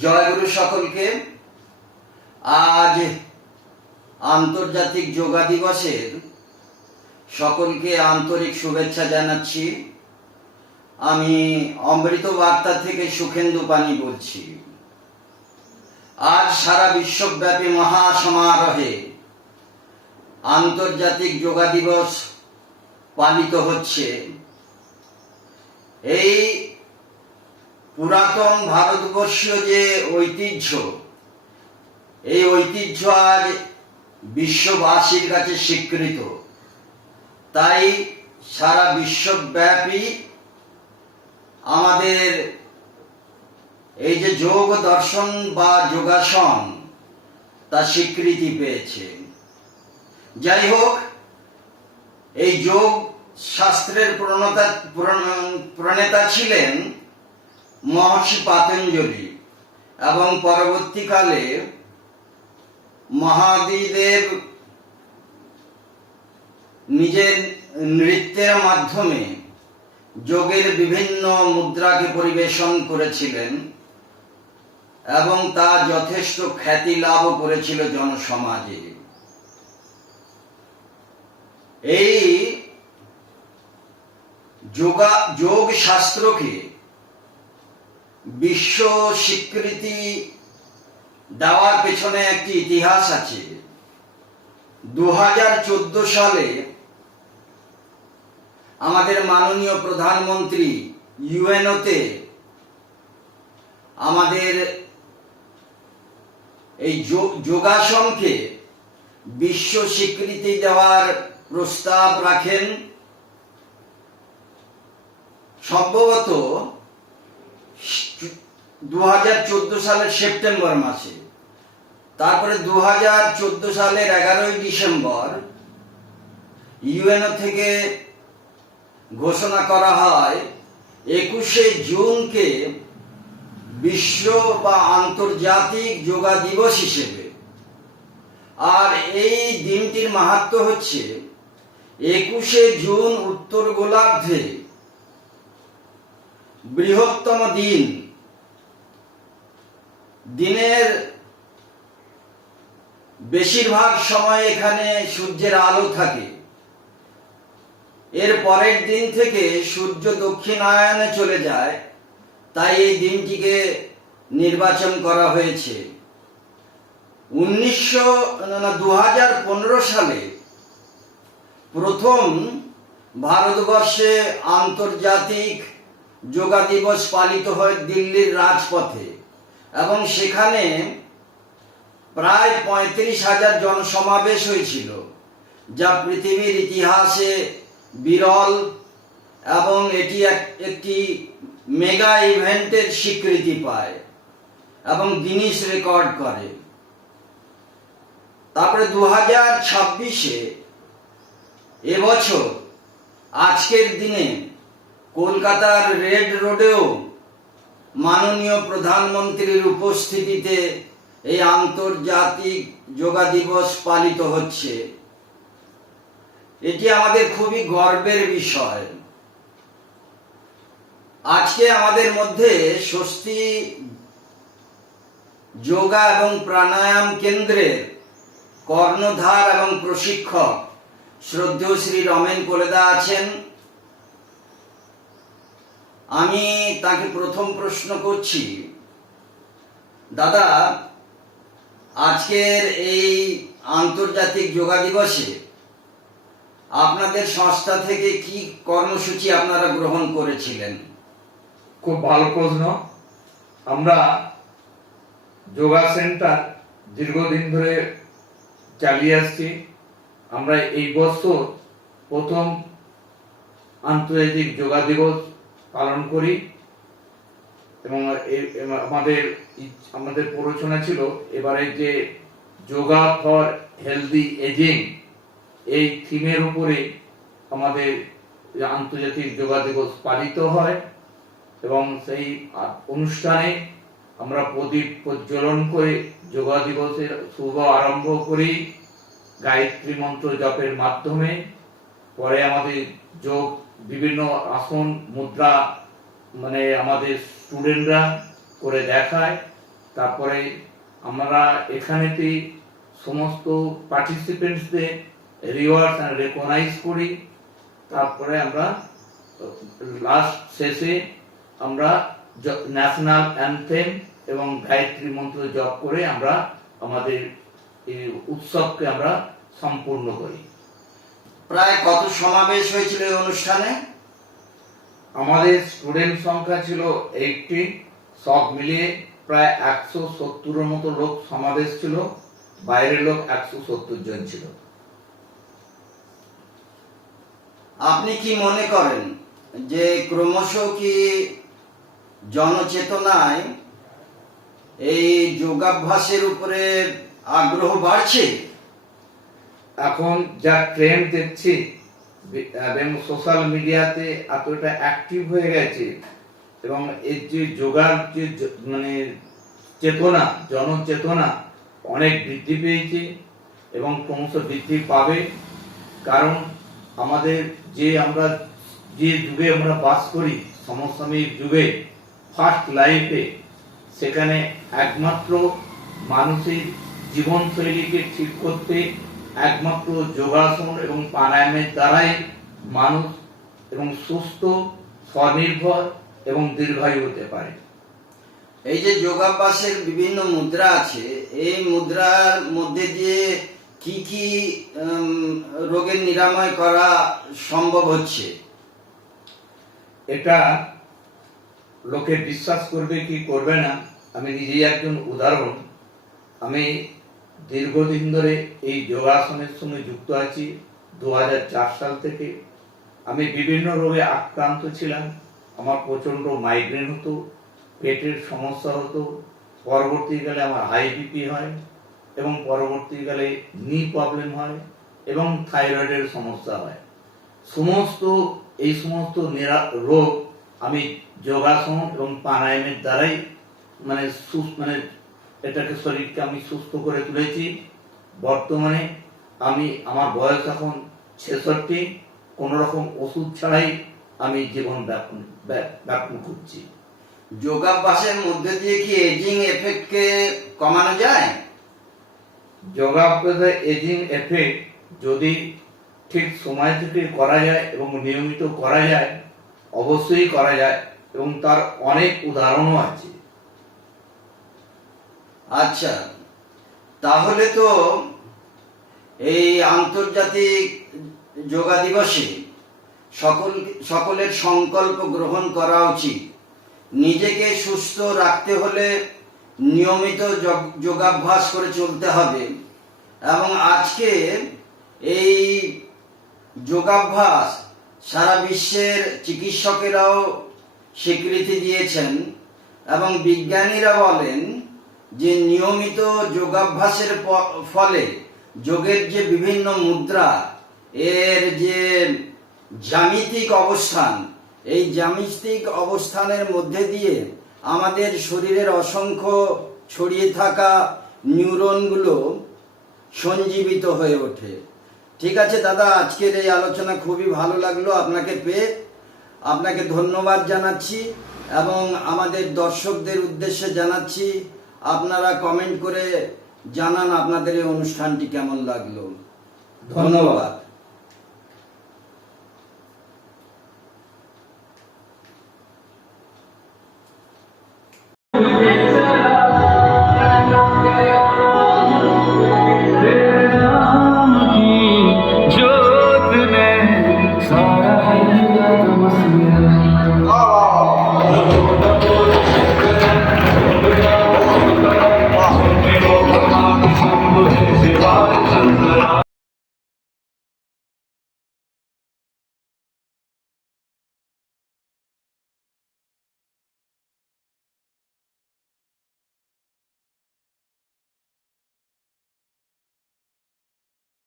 জয়গুরু সকলকে। আজ আন্তর্জাতিক যোগা দিবসের সকলকে আন্তরিক শুভেচ্ছা জানাচ্ছি। আমি অমৃত বার্তা থেকে সুখেন্দু পানি বলছি। আজ সারা বিশ্বব্যাপী মহা সমারোহে আন্তর্জাতিক যোগা দিবস পালিত হচ্ছে। এই পুরাতন ভারতবর্ষীয় যে ঐতিহ্য, এই ঐতিহ্য আজ বিশ্ববাসীর কাছে স্বীকৃত। তাই সারা বিশ্বব্যাপী আমাদের এই যে যোগ দর্শন বা যোগাসন তা স্বীকৃতি পেয়েছে। যাই হোক, এই যোগ শাস্ত্রের প্রণেতা ছিলেন মহর্ষি পাতঞ্জলি এবং পরবর্তীকালে মহাদিদেব নিজের নৃত্যের মাধ্যমে যোগের বিভিন্ন মুদ্রাকে পরিবেশন করেছিলেন এবং তা যথেষ্ট খ্যাতি লাভ করেছিল জনসমাজে। এই যোগ শাস্ত্রকে বিশ্ব স্বীকৃতি দেওয়ার পেছনে একটি ইতিহাস আছে। 2014 সালে আমাদের মাননীয় প্রধানমন্ত্রী ইউএনওতে আমাদের এই যোগাসনকে বিশ্ব স্বীকৃতি দেওয়ার প্রস্তাব রাখেন। সম্ভবত 2014 সালের সেপ্টেম্বর মাসে। তারপরে 2014 সালের 11ই ডিসেম্বর ইউএনও থেকে ঘোষণা করা হয় 21শে জুনকে বিশ্ব বা আন্তর্জাতিক যোগা দিবস হিসেবে। আর এই দিনটির মাহাত্ম্য হচ্ছে 21শে জুন উত্তর গোলার্ধে বৃহত্তম দিন। দিনের বেশিরভাগ সময় এখানে সূর্যের আলো থাকে। এর পরের দিন থেকে সূর্য দক্ষিণায়নে চলে যায়, তাই এই দিনটিকে নির্বাচন করা হয়েছে। 2015 সালে প্রথম ভারতবর্ষে আন্তর্জাতিক যোগা দিবস পালিত হয় দিল্লির রাজপথে এবং সেখানে প্রায় 35,000 জনসমাবেশ হয়েছিল, যা পৃথিবীর ইতিহাসে বিরল এবং এটি একটি মেগা ইভেন্টের স্বীকৃতি পায় এবং গিনিস রেকর্ড করে। তারপরে 2026-এ এবছর আজকের দিনে কলকাতার রেড রোডেও মাননীয় প্রধানমন্ত্রীর উপস্থিতিতে এই আন্তর্জাতিক যোগা দিবস পালিত হচ্ছে। এটি আমাদের খুবই গর্বের বিষয়। আজকে আমাদের মধ্যে স্বস্তি যোগা এবং প্রাণায়াম কেন্দ্রের কর্ণধার এবং প্রশিক্ষক শ্রদ্ধেয় শ্রী রমেন কোলেদা আছেন। আমি তাকে প্রথম প্রশ্ন করছি, দাদা, আজকের এই আন্তর্জাতিক যোগা দিবসে আপনাদের সংস্থা থেকে কি কর্মসূচি আপনারা গ্রহণ করেছিলেন? খুব ভালো প্রশ্ন। আমরা যোগা সেন্টার দীর্ঘদিন ধরে চালিয়ে আসছি। আমরা এই বছর প্রথম আন্তর্জাতিক যোগা দিবস পালন করি এবং আমাদের প্ররোচনা ছিল এবারে যে যোগা ফর হেলদি এজিং এই থিমের উপরে আমাদের আন্তর্জাতিক যোগা দিবস পালিত হয় এবং সেই অনুষ্ঠানে আমরা প্রদীপ প্রজ্বলন করে যোগা দিবসের শুভ আরম্ভ করি গায়ত্রী মন্ত্র জপের মাধ্যমে। পরে আমাদের যোগ বিভিন্ন আসন মুদ্রা আমাদের স্টুডেন্টরা করে দেখায় তারপরে আমরা এখানেতে সমস্ত পার্টিসিপেন্টসদের রিওয়ার্ডস অ্যান্ড রেকগনাইজ করি। তারপরে আমরা লাস্ট শেষে আমরা ন্যাশনাল অ্যানথেম এবং গায়ত্রী মন্ত্র জপ করে আমরা আমাদের এই উৎসবকে আমরা সম্পূর্ণ করি। প্রায় কত সমাবেশ হয়েছিল এই অনুষ্ঠানে? আমাদের স্টুডেন্ট সংখ্যা ছিল 80, সব মিলিয়ে প্রায় 170-এর মতো লোক সমাবেশ ছিল, বাইরের লোক 170 জন ছিল। আপনি কি মনে করেন যে ক্রমশ কি জনচেতনায় এই যোগাভ্যাসের উপরে আগ্রহ বাড়ছে? এখন যা ট্রেন্ড দেখছি এবং সোশ্যাল মিডিয়াতে এতটা অ্যাক্টিভ হয়ে গেছে এবং এর যে যোগার যে মানে চেতনা, জনচেতনা অনেক বৃদ্ধি পেয়েছে এবং ক্রমশ বৃদ্ধি পাবে। কারণ আমাদের আমরা যে যুগে আমরা বাস করি, সমসাময়িক যুগে, ফার্স্ট লাইফে, সেখানে একমাত্র মানুষের জীবনশৈলীকে ঠিক করতে একমাত্র যোগাসন এবং প্রাণায়ামের দ্বারাই মানুষ এবং সুস্থ, স্বনির্ভর এবং দীর্ঘায়ু হতে পারে। এই যে যোগাভ্যাসের বিভিন্ন মুদ্রা আছে, এই মুদ্রার মধ্যে দিয়ে কি কি রোগের নিরাময় করা সম্ভব হচ্ছে? এটা লোকে বিশ্বাস করবে কি করবে না, আমি নিজেই একজন উদাহরণ। আমি দীর্ঘদিন ধরে এই যোগাসনের সঙ্গে যুক্ত আছি। 2004 সাল থেকে আমি বিভিন্ন রোগে আক্রান্ত ছিলাম। আমার প্রচন্ড মাইগ্রেন হতো, পেটের সমস্যা হতো, পরবর্তীকালে আমার হাই বিপি হয় এবং পরবর্তীকালে নি প্রবলেম হয় এবং থাইরয়েডের সমস্যা হয়। এই সমস্ত রোগ আমি যোগাসন এবং প্রাণায়ামের দ্বারাই মানে এটাকে শরীরকে আমি সুস্থ করে তুলেছি। বর্তমানে আমার বয়স এখন 66, কোনো রকম ওষুধ ছাড়াই আমি জীবন যাপন করছি। যোগাভ্যাসের মধ্যে দিয়ে কি এজিং এফেক্টকে কমানো যায়? যোগাভ্যাসে এজিং এফেক্ট যদি ঠিক সময় থেকে করা যায় এবং নিয়মিত করা যায়, অবশ্যই করা যায় এবং তার অনেক উদাহরণও আছে। আচ্ছা, তাহলে তো এই আন্তর্জাতিক যোগা দিবসে সকলের সংকল্প গ্রহণ করা উচিত। নিজেকে সুস্থ রাখতে হলে নিয়মিত যোগাভ্যাস করে চলতে হবে এবং আজকে এই যোগাভ্যাস সারা বিশ্বের চিকিৎসকেরাও স্বীকৃতি দিয়েছেন এবং বিজ্ঞানীরা বলেন যে নিয়মিত যোগাভ্যাসের ফলে যোগের যে বিভিন্ন মুদ্রা, এর যে জ্যামিতিক অবস্থান, এই জ্যামিতিক অবস্থানের মধ্যে দিয়ে আমাদের শরীরের অসংখ্য ছড়িয়ে থাকা নিউরনগুলো সঞ্জীবিত হয়ে ওঠে। ঠিক আছে দাদা, আজকের এই আলোচনা খুবই ভালো লাগলো আপনাকে পেয়ে। আপনাকে ধন্যবাদ জানাচ্ছি এবং আমাদের দর্শকদের উদ্দেশ্যে জানাচ্ছি আপনারা কমেন্ট করে জানান আপনাদের এই অনুষ্ঠানটি কেমন লাগলো। ধন্যবাদ। ज्योत ने सारा